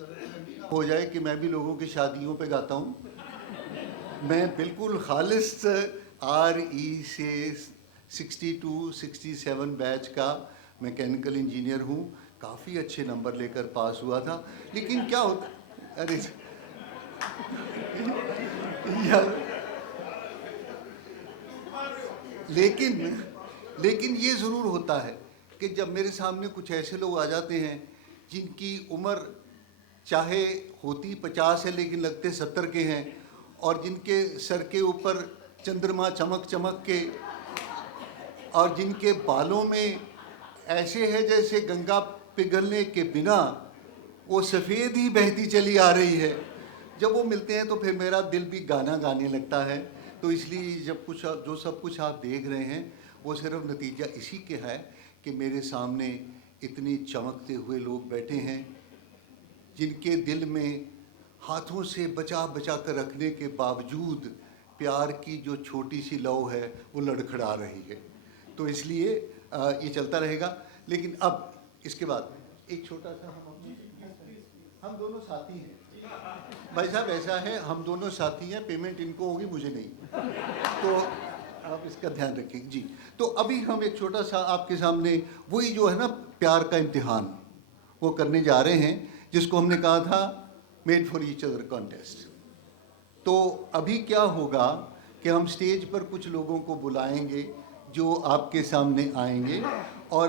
हो जाए कि मैं भी लोगों की शादियों पे गाता हूँ। मैं बिल्कुल खालिस RE से 62-67 बैच का मैकेनिकल इंजीनियर हूँ। काफ़ी अच्छे नंबर लेकर पास हुआ था, लेकिन क्या होता, अरे यार, लेकिन ये ज़रूर होता है कि जब मेरे सामने कुछ ऐसे लोग आ जाते हैं जिनकी उम्र चाहे होती 50 है लेकिन लगते 70 के हैं, और जिनके सर के ऊपर चंद्रमा चमक चमक के, और जिनके बालों में ऐसे है जैसे गंगा पिघलने के बिना वो सफ़ेद ही बहती चली आ रही है। जब वो मिलते हैं तो फिर मेरा दिल भी गाना गाने लगता है। तो इसलिए जब कुछ जो सब कुछ आप देख रहे हैं वो सिर्फ नतीजा इसी के है कि मेरे सामने इतनी चमकते हुए लोग बैठे हैं जिनके दिल में हाथों से बचा बचा कर रखने के बावजूद प्यार की जो छोटी सी लौ है वो लड़खड़ा रही है। तो इसलिए ये चलता रहेगा। लेकिन अब इसके बाद एक छोटा सा हम दोनों साथी हैं भाई साहब, ऐसा है हम दोनों साथी हैं, पेमेंट इनको होगी मुझे नहीं, तो आप इसका ध्यान रखिए जी। तो अभी हम एक छोटा सा आपके सामने वही जो है ना प्यार का इम्तिहान वो करने जा रहे हैं, जिसको हमने कहा था made for each other contest. तो अभी क्या होगा कि हम स्टेज पर कुछ लोगों को बुलाएंगे जो आपके सामने आएंगे और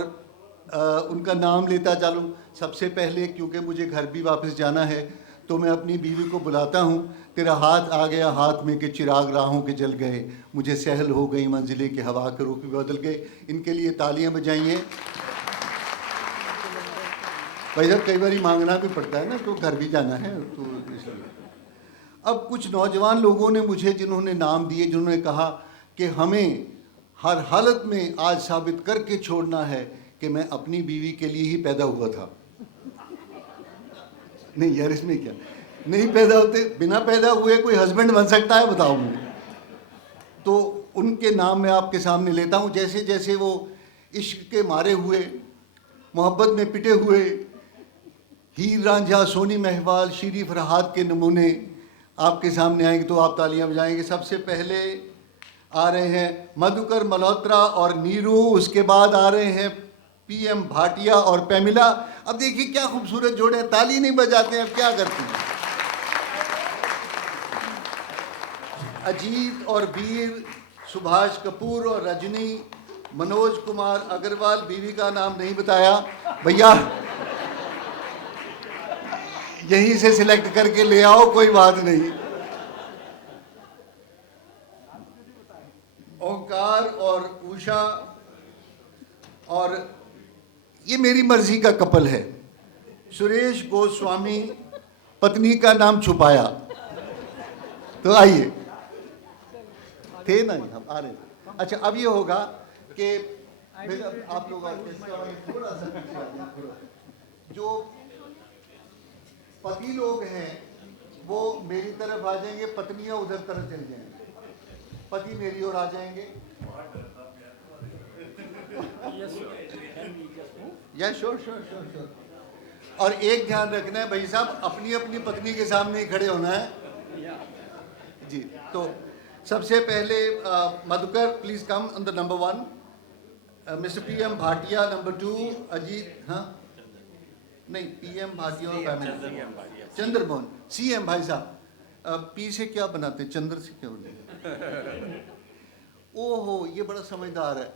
उनका नाम लेता चलूँ। सबसे पहले क्योंकि मुझे घर भी वापस जाना है तो मैं अपनी बीवी को बुलाता हूँ। तेरा हाथ आ गया हाथ में के चिराग राहों के जल गए, मुझे सहल हो गई मंजिलें के हवा के रुख भी बदल गए। इनके लिए तालियां बजाइए। भाई साहब कई बार मांगना भी पड़ता है ना, तो घर भी जाना है तो इसलिए। अब कुछ नौजवान लोगों ने मुझे जिन्होंने नाम दिए, जिन्होंने कहा कि हमें हर हालत में आज साबित करके छोड़ना है कि मैं अपनी बीवी के लिए ही पैदा हुआ था। नहीं यार, इसमें क्या, नहीं पैदा होते, बिना पैदा हुए कोई हस्बैंड बन सकता है बताओ मुझे। तो उनके नाम मैं आपके सामने लेता हूँ। जैसे जैसे वो इश्क के मारे हुए, मोहब्बत में पिटे हुए हीर रांझा, सोनी महवाल, शीरी फरहाद के नमूने आपके सामने आएंगे तो आप तालियां बजाएंगे। सबसे पहले आ रहे हैं मधुकर मल्होत्रा और नीरू, उसके बाद आ रहे हैं PM भाटिया और पैमिला। अब देखिए क्या खूबसूरत जोड़े, ताली नहीं बजाते हैं, अब क्या करते हैं। अजीत और वीर, सुभाष कपूर और रजनी, मनोज कुमार अग्रवाल, बीवी का नाम नहीं बताया भैया, यहीं से सिलेक्ट करके ले आओ, कोई बात नहीं। ओंकार और उषा, और ये मेरी मर्जी का कपल है, सुरेश गोस्वामी, पत्नी का नाम छुपाया। तो आइए, थे ना, हम आ रहे थे। अच्छा अब ये होगा कि आप लोग थोड़ा सा जो पति लोग हैं वो मेरी तरफ आ जाएंगे, पत्नियां उधर तरफ चल जाएंगे, पति मेरी ओर आ जाएंगे। या श्योर श्योर श्योर श्योर। और एक ध्यान रखना है भाई साहब, अपनी अपनी पत्नी के सामने ही खड़े होना है जी। तो सबसे पहले Madhukar please come on the number 1, mister PM Bhatia number 2, Ajit, हाँ नहीं PM भाटिया और फैमिली, चंद्रमोहन CM भाई साहब। P से क्या बनाते, चंद्र से क्या बनाते? ओहो ये बड़ा समझदार है,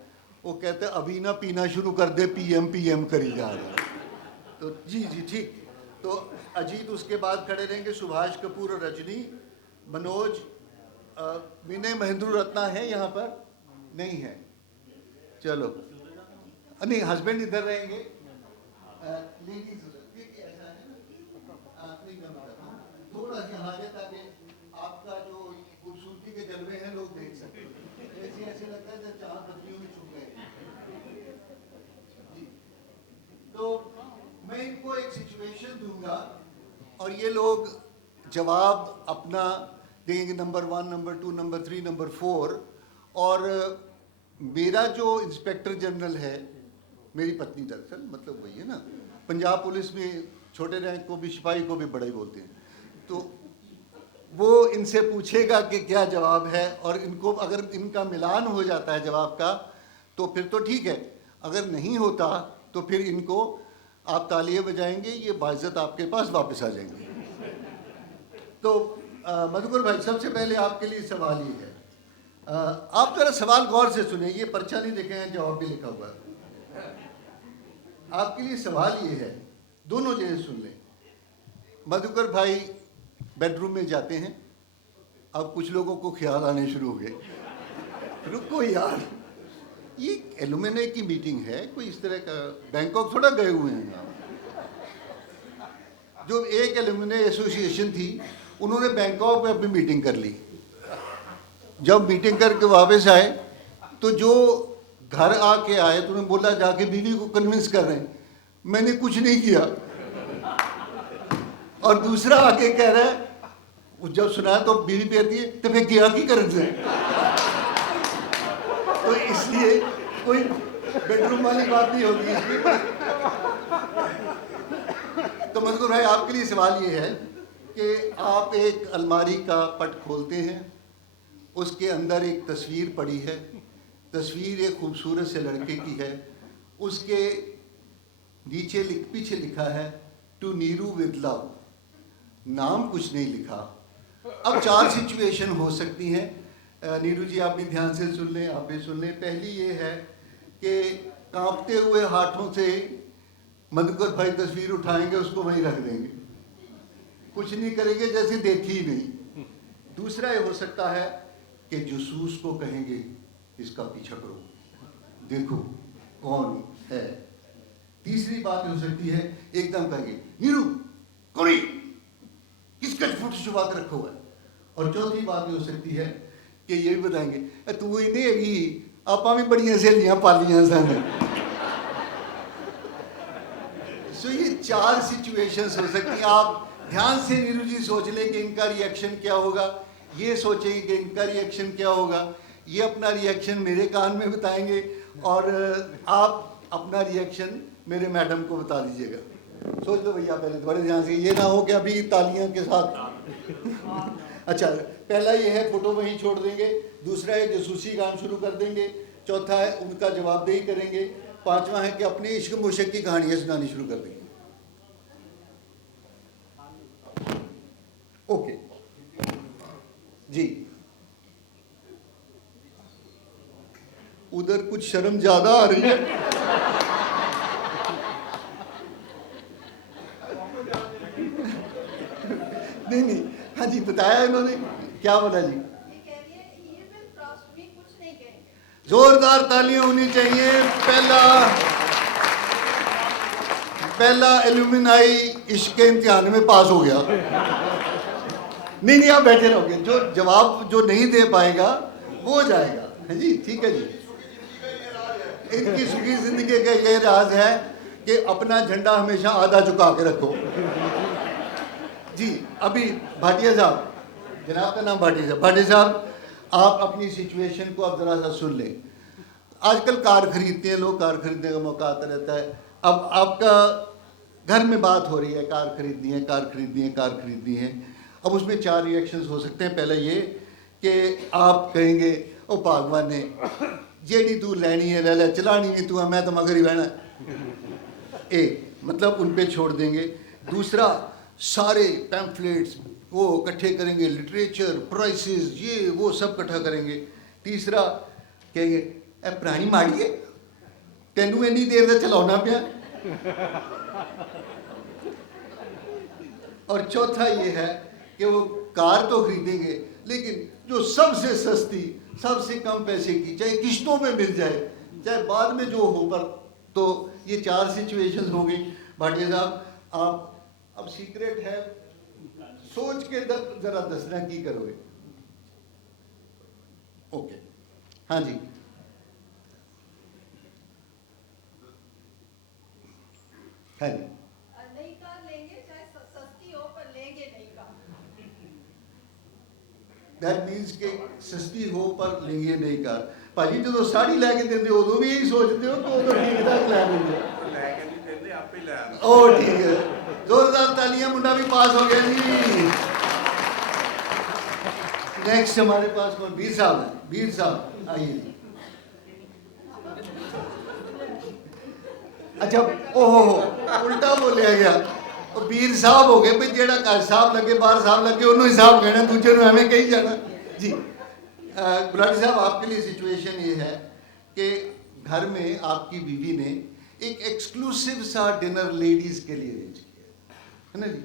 वो कहते अभी ना पीना शुरू कर दे, PM करी जा रहा है। तो जी जी ठीक। तो अजीत उसके बाद खड़े रहेंगे, सुभाष कपूर और रजनी, मनोज, विनय महेंद्र रत्ना है यहाँ पर नहीं है, चलो नहीं हस्बैंड इधर रहेंगे, लेडीज ऐसा है ना, थोड़ा सा हाजिर ताकि आपका जो खूबसूरती के जलवे हैं लोग देख सकें। ऐसे लगता है जब 4 बत्तियों में छू गए जी। तो मैं इनको एक सिचुएशन दूंगा और ये लोग जवाब अपना देंगे, नंबर 1, नंबर 2, नंबर 3, नंबर 4। और मेरा जो इंस्पेक्टर जनरल है, मेरी पत्नी दरअसल, मतलब वही है ना, पंजाब पुलिस में छोटे रैंक को भी, सिपाही को भी बड़ा ही बोलते हैं। तो वो इनसे पूछेगा कि क्या जवाब है, और इनको अगर इनका मिलान हो जाता है जवाब का तो फिर तो ठीक है, अगर नहीं होता तो फिर इनको आप तालियां बजाएंगे, ये बाइज्जत आपके पास वापस आ जाएंगे। तो मधुकर भाई, सबसे पहले आपके लिए सवाल ये है, आप जरा सवाल गौर से सुने, ये पर्चा नहीं देखे हैं, जवाब भी लिखा हुआ है। आपके लिए सवाल ये है, दोनों जने सुन लें। मधुकर भाई बेडरूम में जाते हैं, अब कुछ लोगों को ख्याल आने शुरू हो गए, रुको यार, ये एलुमनी की मीटिंग है, कोई इस तरह का बैंकॉक थोड़ा गए हुए हैं आप। जो एक एलुमनी एसोसिएशन थी, उन्होंने बैंकॉक में अपनी मीटिंग कर ली। जब मीटिंग करके वापस आए तो जो घर आके आए तो उन्होंने बोला जाके बीवी को कन्विंस कर रहे हैं, मैंने कुछ नहीं किया। और दूसरा आके कह रहा है, जब सुना तो बीवी कहती है तो फिर किया की कर से। तो इसलिए कोई बेडरूम वाली बात नहीं होगी इसमें। तो मधुकर भाई, आपके लिए सवाल ये है कि आप एक अलमारी का पट खोलते हैं, उसके अंदर एक तस्वीर पड़ी है, तस्वीर एक खूबसूरत से लड़के की है, उसके नीचे पीछे लिखा है टू नीरू विद लव, नाम कुछ नहीं लिखा। अब 4 सिचुएशन हो सकती हैं, नीरू जी आप भी ध्यान से सुन लें, आप भी सुन लें। पहली ये है कि कांपते हुए हाथों से मधुकर भाई तस्वीर उठाएंगे, उसको वहीं रख देंगे, कुछ नहीं करेंगे, जैसे देखी ही नहीं। दूसरा ये हो सकता है कि जासूस को कहेंगे इसका पीछा करो, देखो कौन है। तीसरी बात हो सकती है एकदम कहेंगे नीरू कौन किसका फोटो छुपा के रखा हुआ है। और चौथी बात हो सकती है कि ये भी बताएंगे तू ही नहीं हैगी, आपा भी बड़िया सहेलियां पालियां सन। सो ये 4 सिचुएशंस हो सकती हैं। आप ध्यान से नीरू जी सोच लें कि इनका रिएक्शन क्या होगा, ये सोचेंगे कि इनका रिएक्शन क्या होगा, ये अपना रिएक्शन मेरे कान में बताएंगे और आप अपना रिएक्शन मेरे मैडम को बता दीजिएगा। सोच लो भैया पहले बड़े ध्यान से, ये ना हो कि अभी तालियों के साथ। अच्छा, पहला ये है फोटो वहीं छोड़ देंगे, दूसरा है जासूसी काम शुरू कर देंगे, चौथा है उनका जवाबदेही करेंगे, पांचवा है कि अपनी इश्क मुश्क की कहानियां सुनानी शुरू कर देंगे। ओके जी, उधर कुछ शर्म ज्यादा आ रही है। नहीं, हाँ जी बताया इन्होंने, क्या बोला जी? जोरदार तालियां होनी चाहिए। पहला एल्यूमिनाई इश्क के इम्तिहान में पास हो गया। नहीं आप बैठे रहोगे, जो जवाब जो नहीं दे पाएगा वो जाएगा। हाँ जी ठीक है जी। इनकी सुखी जिंदगी का ये राज है कि अपना झंडा हमेशा आधा झुका के रखो। जी अभी भाटिया साहब, जनाब का नाम भाटिया साहब, भाटिया साहब आप अपनी सिचुएशन को अब ज़रा सा सुन लें। आजकल कार खरीदते हैं लोग, कार खरीदने का मौका आता रहता है। अब आपका घर में बात हो रही है, कार खरीदनी है, कार खरीदनी है, कार खरीदनी है। अब उसमें 4 रिएक्शंस हो सकते हैं। पहला ये कि आप कहेंगे ओ भगवान ने जेडी तू लैनी है ले ले, चलानी नहीं तू, मैं तो मगर ही बहना। एक मतलब उन पे छोड़ देंगे। दूसरा सारे पैम्फलेट्स वो इकट्ठे करेंगे, लिटरेचर प्राइसेस ये वो सब इकट्ठा करेंगे। तीसरा कहेंगे ए पुरानी माड़ी है तेनू इन्नी देर से चलाना पिया। और चौथा ये है कि वो कार तो खरीदेंगे लेकिन जो सबसे सस्ती, सबसे कम पैसे की, चाहे किश्तों में मिल जाए, चाहे बाद में जो हो, पर तो ये 4 सिचुएशंस हो गई। भाटिया साहब आप अब सीक्रेट है, सोच के जरा दसना की करोगे। ओके हाँ जी हाँ जी। नई कार लेंगे, चाहे सस्ती हो पर लेंगे नई कार। दैट मीन्स के सस्ती हो पर लेंगे नई कार। भाजी जो साड़ी लैके देंगे उदों भी यही सोचते हो तो उदों ठीक ठाक लै देंगे। ओ ठीक है। जोरदार तालियां, मुंडा भी पास हो गया जी। नेक्स्ट हमारे पास कौन? बीर साहब है। बीर साहब आइए जी। अच्छा, ओहो उल्टा बोलिया गया, वो बीर साहब हो गए भाई, जेड़ा घर साहब लगे बाहर साहब लगे उन्होंने साहब कहना, दूजे ने एवं कही जाना जी। गुलाटी साहब, आपके लिए सिचुएशन ये है कि घर में आपकी बीवी ने एक एक्सक्लूसिव सा डिनर लेडीज के लिए अरेंज किया है ना जी।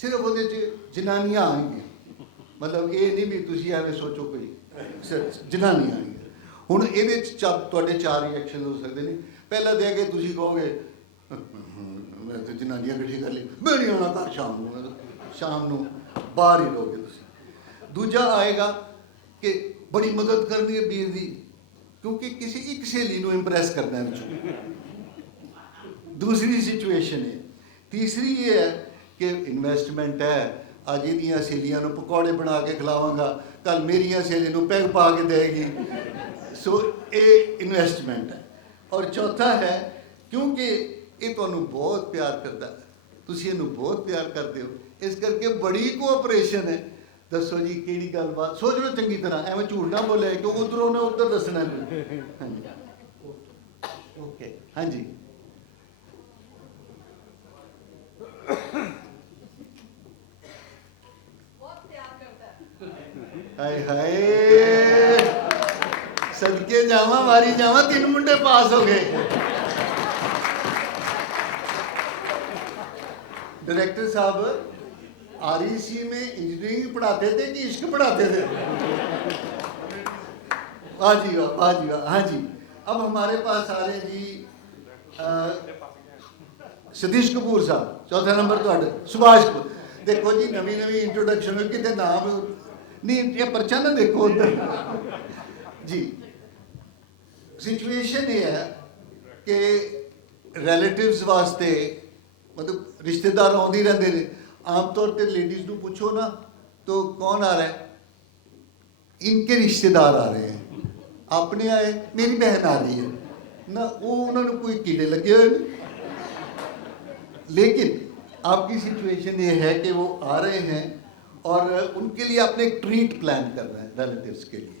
सिर्फ वो जनानियां आएंगे, मतलब ये नहीं भी तुसी एवं सोचो कोई जनानियां आएंगे। हुण इहदे तुहाडे चार रिएक्शन हो सकते हैं। पहला तो है कि तुसी कहोगे मैं तो जनानियां कट्ठी कर ली, मैं नहीं आना घर शाम को बाहर ही रहोगे तुसी। दूजा आएगा कि बड़ी मदद करनी है बीर दी, क्योंकि किसी एक सहेली को इंप्रैस करना है। दूसरी सिचुएशन है। तीसरी ये है कि इन्वेस्टमेंट है, अज इहदियां सहेलियां नूं पकौड़े बना के खिलावांगा, कल मेरियां सहेली नूं पैग पा के देगी। सो ये इन्वेस्टमेंट है। और चौथा है क्योंकि ये तुहानूं बहुत प्यार करता है, तुसीं इहनूं बहुत प्यार करते हो, इस करके बड़ी कोऑपरेशन है। दसो जी किहड़ी गलबात, सोच लो चंगी तरह, एवं झूठ ना बोले क्यों उधरों ने उधर दसना है। हाँ जी, ओके, हाँ जी। बहुत प्यार करता है। हाय हाय, सदके जावा मारी जावा, 3 मुंडे पास हो गए। डायरेक्टर साहब आरईसी में इंजीनियरिंग पढ़ाते थे कि इश्क पढ़ाते थे? वाह जी वाह, वाह जी वाह। हाँ जी, अब हमारे पास आ रहे जी सतीश कपूर साहब, चौथा नंबर तो सुभाष कपूर। देखो जी नवी नवी इंट्रोडक्शन हो, कितने नाम नहीं, ये पर्चा ना देखो उधर जी। सिचुएशन ये है कि रिलेटिव्स वास्ते मतलब रिश्तेदार आते रहते हैं। आमतौर पर लेडीज़ को पूछो ना तो कौन आ रहा है, इनके रिश्तेदार आ रहे हैं, अपने आए मेरी बहन आ रही है ना, वो उन्होंने कोई कीड़े लगे हुए नहीं। लेकिन आपकी सिचुएशन ये है कि वो आ रहे हैं और उनके लिए आपने एक ट्रीट प्लान कर रहे हैं रिलेटिव्स के लिए।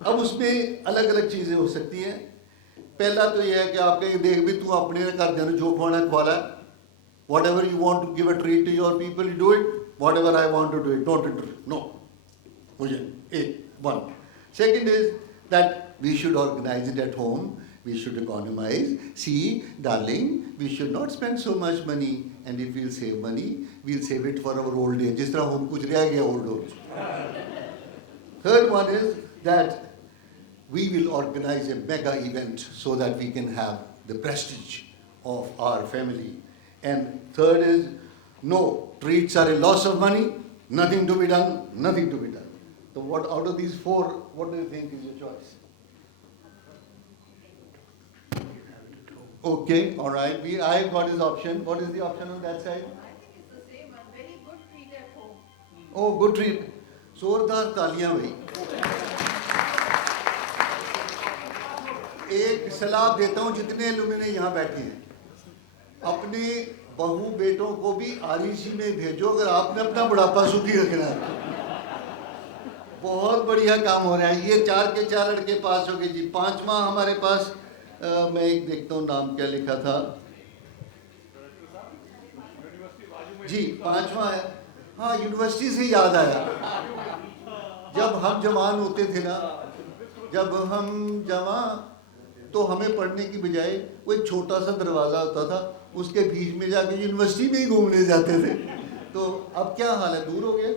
अब उसमें अलग अलग चीज़ें हो सकती हैं। पहला तो ये है कि आप कहीं देख भी तू अपने घर जो खुआना खुआला, whatever you want to give a treat to your people, you do it. Whatever I want to do it, don't interrupt. No. One. Second is that we should organize it at home. We should economize. See, darling, we should not spend so much money. And if we'll save money, we'll save it for our old age. जिस तरह हम कुछ रह गया old age. Third one is that we will organize a mega event so that we can have the prestige of our family. And third is, no, treats are a loss of money, nothing to be done, nothing to be done. So what out of these four, what do you think is your choice? Okay, all right. I have got his option. What is the option on that side? I think it's the same one. Very good treat at home. Oh, good treat. जोरदार तालियां भाई। एक सलाह देता हूँ जितने लुमिने यहाँ बैठे हैं, अपने बहू बेटों को भी आरईसी में भेजो अगर आपने अपना बुढ़ापा सुखी रखना है। बहुत बढ़िया काम हो रहा है। ये 4 के 4 लड़के पास हो गए जी। 5वां हमारे पास मैं एक देखता हूँ नाम क्या लिखा था जी। 5वां है, हाँ, यूनिवर्सिटी से याद आया, जब हम जवान होते थे ना, जब हम जवान तो हमें पढ़ने की बजाय वो एक छोटा सा दरवाज़ा होता था, उसके बीच में जाके यूनिवर्सिटी में ही घूमने जाते थे। तो अब क्या हाल है, दूर हो गए।